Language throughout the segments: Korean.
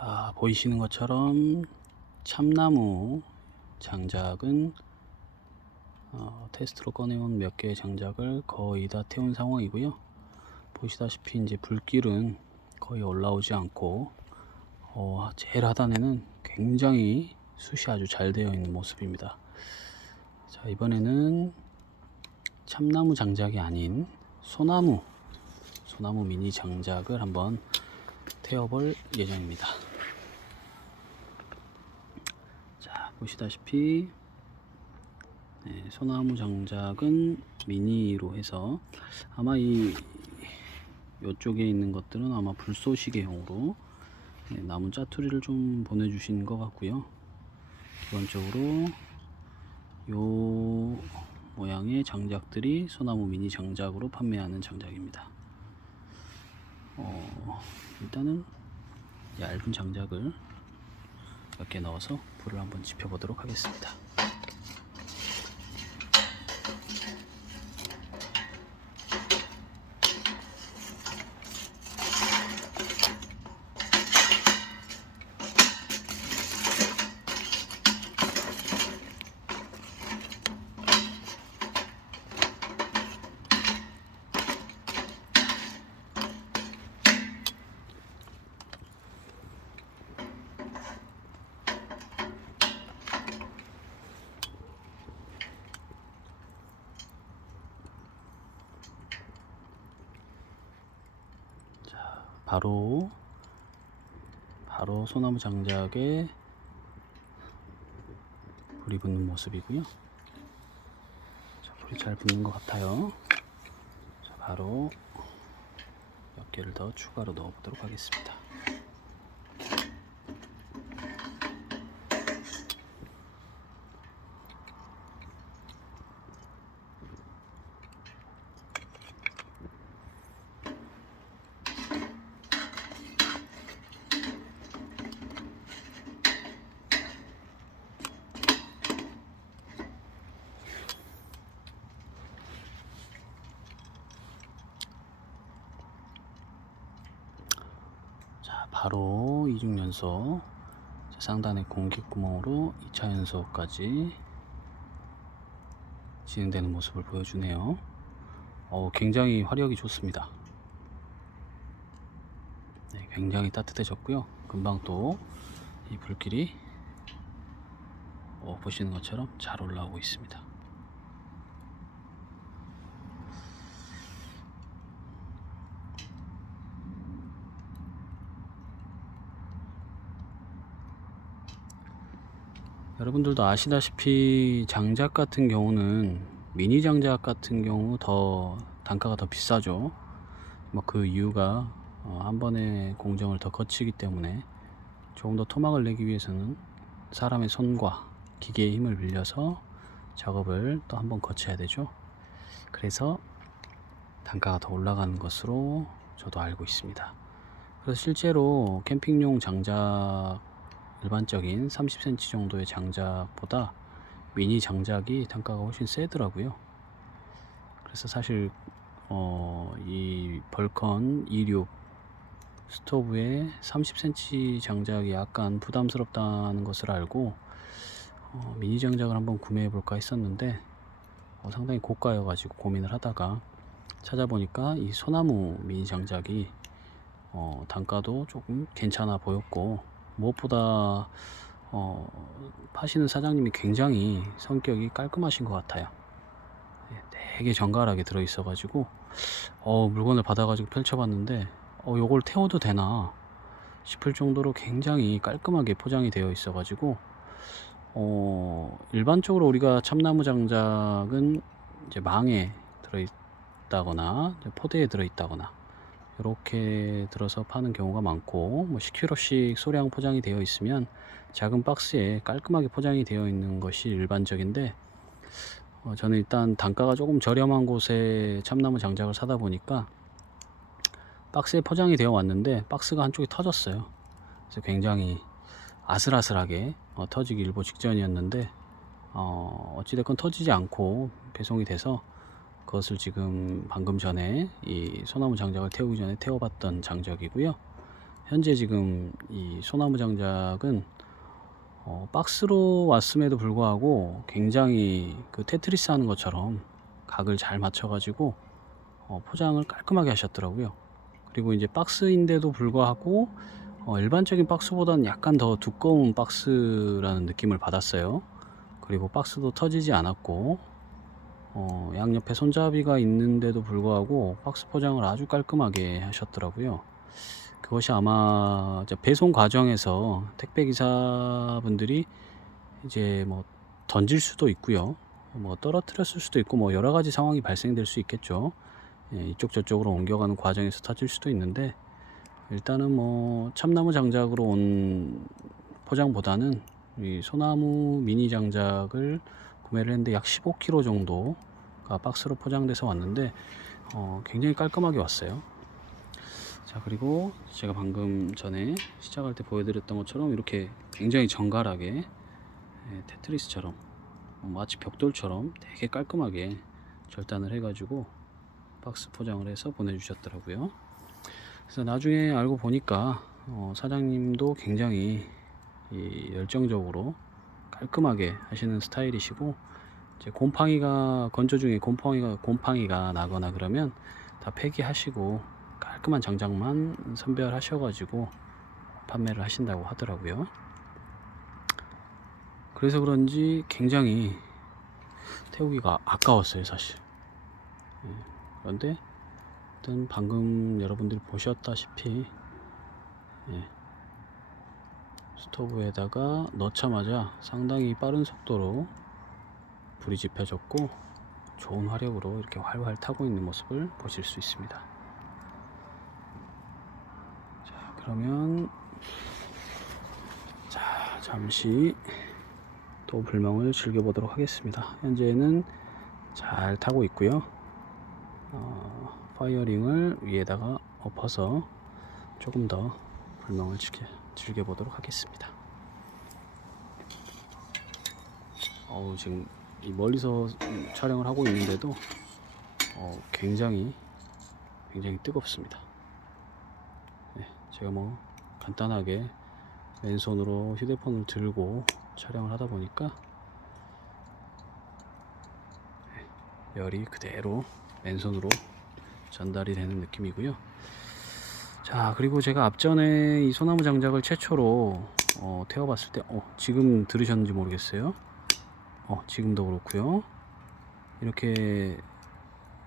자, 보이시는 것처럼 참나무 장작은 테스트로 꺼내온 몇 개의 장작을 거의 다 태운 상황이고요. 보시다시피 이제 불길은 거의 올라오지 않고 제일 하단에는 굉장히 숯이 아주 잘 되어 있는 모습입니다. 자, 이번에는 참나무 장작이 아닌 소나무 미니 장작을 한번 태워볼 예정입니다. 자, 보시다시피 소나무 장작은 미니로 해서 아마 이쪽에 있는 것들은 아마 불쏘시개용으로 나무 짜투리를 좀 보내주신 것 같고요. 기본적으로 요 모양의 장작들이 소나무 미니 장작으로 판매하는 장작입니다. 일단은 얇은 장작을 몇 개 넣어서 불을 한번 지펴 보도록 하겠습니다. 바로 소나무 장작에 불이 붙는 모습이고요. 자, 불이 잘 붙는 것 같아요. 자, 바로 몇 개를 더 추가로 넣어 보도록 하겠습니다. 바로 이중연소 상단의 공기구멍으로 2차 연소까지 진행되는 모습을 보여주네요. 굉장히 화력이 좋습니다. 네, 굉장히 따뜻해졌고요. 금방 또 이 불길이 보시는 것처럼 잘 올라오고 있습니다. 여러분들도 아시다시피 장작 같은 경우는 미니 장작 같은 경우 더 단가가 더 비싸죠. 뭐 그 이유가 한 번에 공정을 더 거치기 때문에 조금 더 토막을 내기 위해서는 사람의 손과 기계의 힘을 빌려서 작업을 또 한 번 거쳐야 되죠. 그래서 단가가 더 올라가는 것으로 저도 알고 있습니다. 그래서 실제로 캠핑용 장작, 일반적인 30cm 정도의 장작보다 미니 장작이 단가가 훨씬 세더라고요. 그래서 사실 이 벌컨 26 스토브에 30cm 장작이 약간 부담스럽다는 것을 알고 미니 장작을 한번 구매해 볼까 했었는데 상당히 고가여 가지고 고민을 하다가 찾아보니까 이 소나무 미니 장작이 단가도 조금 괜찮아 보였고, 무엇보다 파시는 사장님이 굉장히 성격이 깔끔하신 것 같아요. 되게 정갈하게 들어 있어 가지고 물건을 받아 가지고 펼쳐봤는데 요걸 태워도 되나 싶을 정도로 굉장히 깔끔하게 포장이 되어 있어 가지고 일반적으로 우리가 참나무 장작은 이제 망에 들어있다거나 포대에 들어있다거나 이렇게 들어서 파는 경우가 많고, 뭐 10kg씩 소량 포장이 되어 있으면 작은 박스에 깔끔하게 포장이 되어 있는 것이 일반적인데, 저는 일단 단가가 조금 저렴한 곳에 참나무 장작을 사다 보니까 박스에 포장이 되어 왔는데 박스가 한쪽이 터졌어요. 그래서 굉장히 아슬아슬하게 터지기 일보 직전이었는데 어찌됐건 터지지 않고 배송이 돼서 그것을 지금 방금 전에 이 소나무 장작을 태우기 전에 태워봤던 장작이고요. 현재 지금 이 소나무 장작은 박스로 왔음에도 불구하고 굉장히 그 테트리스 하는 것처럼 각을 잘 맞춰 가지고 포장을 깔끔하게 하셨더라고요. 그리고 이제 박스인데도 불구하고 일반적인 박스보다는 약간 더 두꺼운 박스라는 느낌을 받았어요. 그리고 박스도 터지지 않았고 양옆에 손잡이가 있는데도 불구하고 박스 포장을 아주 깔끔하게 하셨더라고요. 그것이 아마 배송 과정에서 택배 기사분들이 이제 뭐 던질 수도 있고요, 뭐 떨어뜨렸을 수도 있고, 뭐 여러 가지 상황이 발생될 수 있겠죠. 이쪽 저쪽으로 옮겨가는 과정에서 터질 수도 있는데, 일단은 뭐 참나무 장작으로 온 포장보다는 이 소나무 미니 장작을 구매를 했는데 약 15kg 정도가 박스로 포장돼서 왔는데 굉장히 깔끔하게 왔어요. 자, 그리고 제가 방금 전에 시작할 때 보여드렸던 것처럼 이렇게 굉장히 정갈하게 테트리스처럼 마치 벽돌처럼 되게 깔끔하게 절단을 해가지고 박스 포장을 해서 보내주셨더라고요. 그래서 나중에 알고 보니까 사장님도 굉장히 열정적으로 깔끔하게 하시는 스타일이시고, 이제 곰팡이가 건조 중에 곰팡이가 나거나 그러면 다 폐기하시고 깔끔한 장작만 선별하셔가지고 판매를 하신다고 하더라고요. 그래서 그런지 굉장히 태우기가 아까웠어요, 사실. 그런데 일단 방금 여러분들이 보셨다시피 스토브에다가 넣자마자 상당히 빠른 속도로 불이 지펴졌고 좋은 화력으로 이렇게 활활 타고 있는 모습을 보실 수 있습니다. 자, 그러면 잠시 또 불멍을 즐겨보도록 하겠습니다. 현재는 잘 타고 있고요. 파이어링을 위에다가 엎어서 조금 더 불멍을 즐겨보도록 하겠습니다. 지금 이 멀리서 촬영을 하고 있는데도 굉장히 뜨겁습니다. 제가 뭐 간단하게 맨손으로 휴대폰을 들고 촬영을 하다 보니까 열이 그대로 맨손으로 전달이 되는 느낌이고요. 자, 그리고 제가 앞전에 이 소나무 장작을 최초로 태워봤을 때 지금 들으셨는지 모르겠어요. 지금도 그렇고요. 이렇게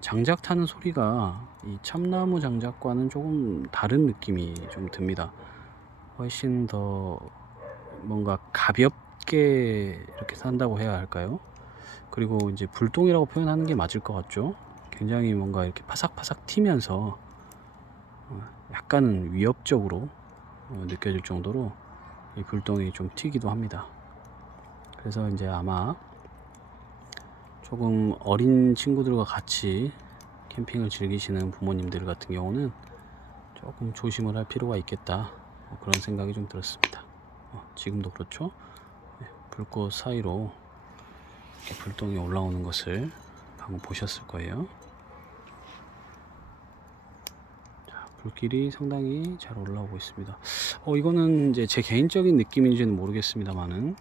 장작 타는 소리가 이 참나무 장작과는 조금 다른 느낌이 좀 듭니다. 훨씬 더 뭔가 가볍게 이렇게 산다고 해야 할까요? 그리고 이제 불똥이라고 표현하는 게 맞을 것 같죠? 굉장히 뭔가 이렇게 파삭파삭 튀면서 약간은 위협적으로 느껴질 정도로 이 불똥이 좀 튀기도 합니다. 그래서 이제 아마 조금 어린 친구들과 같이 캠핑을 즐기시는 부모님들 같은 경우는 조금 조심을 할 필요가 있겠다, 그런 생각이 좀 들었습니다. 지금도 그렇죠. 불꽃 사이로 이렇게 불똥이 올라오는 것을 방금 보셨을 거예요. 자, 불길이 상당히 잘 올라오고 있습니다. 이거는 이제 제 개인적인 느낌인지는 모르겠습니다만은,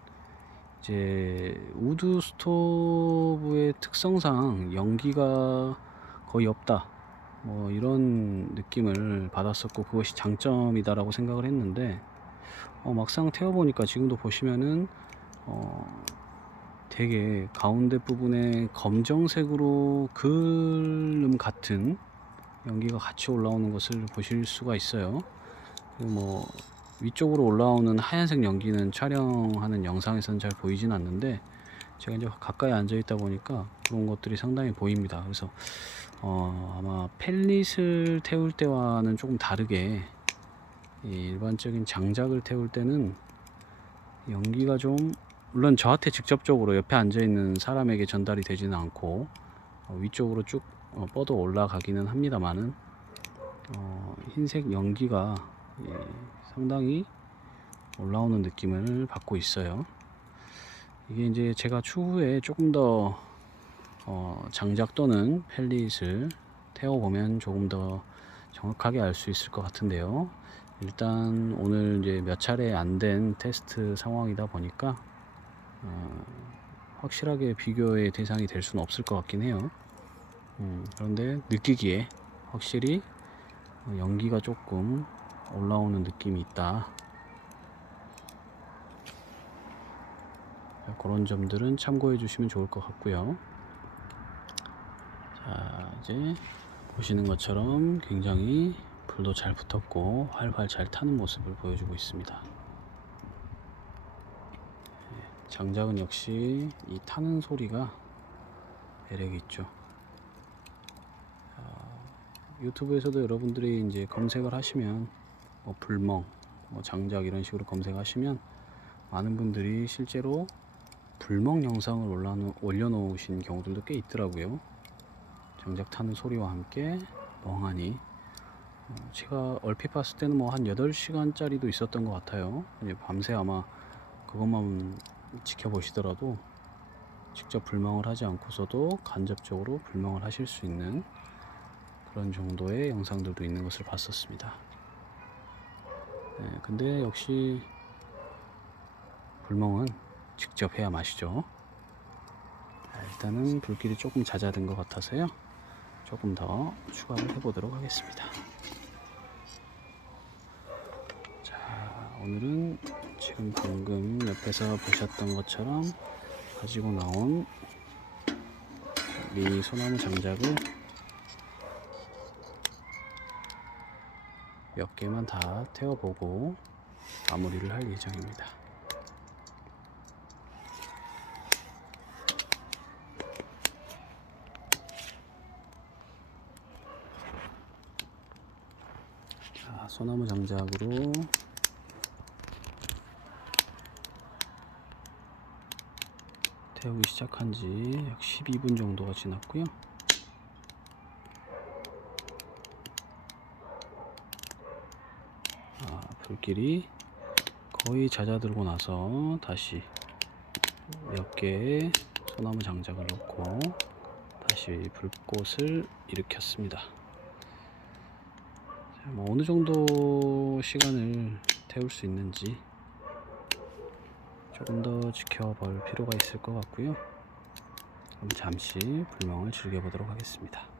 이제 우드 스토브의 특성상 연기가 거의 없다, 뭐 이런 느낌을 받았었고, 그것이 장점이다라고 생각을 했는데 막상 태워보니까 지금도 보시면은 되게 가운데 부분에 검정색으로 글름 같은 연기가 같이 올라오는 것을 보실 수가 있어요. 그리고 뭐 위쪽으로 올라오는 하얀색 연기는 촬영하는 영상에서는 잘 보이진 않는데, 제가 이제 가까이 앉아 있다 보니까 그런 것들이 상당히 보입니다. 그래서 아마 펠릿을 태울 때와는 조금 다르게 일반적인 장작을 태울 때는 연기가 좀, 물론 저한테 직접적으로 옆에 앉아 있는 사람에게 전달이 되지는 않고 위쪽으로 쭉 뻗어 올라가기는 합니다만은 흰색 연기가 상당히 올라오는 느낌을 받고 있어요. 이게 이제 제가 추후에 조금 더 장작 또는 펠릿을 태워보면 조금 더 정확하게 알 수 있을 것 같은데요. 일단 오늘 이제 몇 차례 안 된 테스트 상황이다 보니까 확실하게 비교의 대상이 될 수는 없을 것 같긴 해요. 그런데 느끼기에 확실히 연기가 조금 올라오는 느낌이 있다. 그런 점들은 참고해 주시면 좋을 것 같고요. 자, 이제 보시는 것처럼 굉장히 불도 잘 붙었고 활활 잘 타는 모습을 보여주고 있습니다. 장작은 역시 이 타는 소리가 매력이 있죠. 유튜브에서도 여러분들이 이제 검색을 하시면 뭐 불멍, 뭐 장작 이런 식으로 검색하시면 많은 분들이 실제로 불멍 영상을 올려놓으신 경우들도 꽤 있더라고요. 장작 타는 소리와 함께 멍하니 제가 얼핏 봤을 때는 뭐 한 8시간짜리도 있었던 것 같아요. 이제 밤새 아마 그것만 지켜보시더라도 직접 불멍을 하지 않고서도 간접적으로 불멍을 하실 수 있는 그런 정도의 영상들도 있는 것을 봤었습니다. 네, 근데 역시 불멍은 직접 해야 맛이죠. 일단은 불길이 조금 잦아든 것 같아서요. 조금 더 추가를 해보도록 하겠습니다. 자, 오늘은 지금 방금 옆에서 보셨던 것처럼 가지고 나온 미니 소나무 장작을 몇 개만 다 태워보고 마무리를 할 예정입니다. 자, 소나무 장작으로 태우기 시작한 지 약 12분 정도가 지났고요. 불길이 거의 잦아들고 나서 다시 몇 개의 소나무 장작을 넣고 다시 불꽃을 일으켰습니다. 뭐 어느 정도 시간을 태울 수 있는지 조금 더 지켜볼 필요가 있을 것 같고요. 그럼 잠시 불멍을 즐겨보도록 하겠습니다.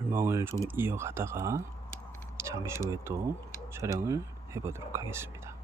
불멍을 좀 이어가다가 잠시 후에 또 촬영을 해 보도록 하겠습니다.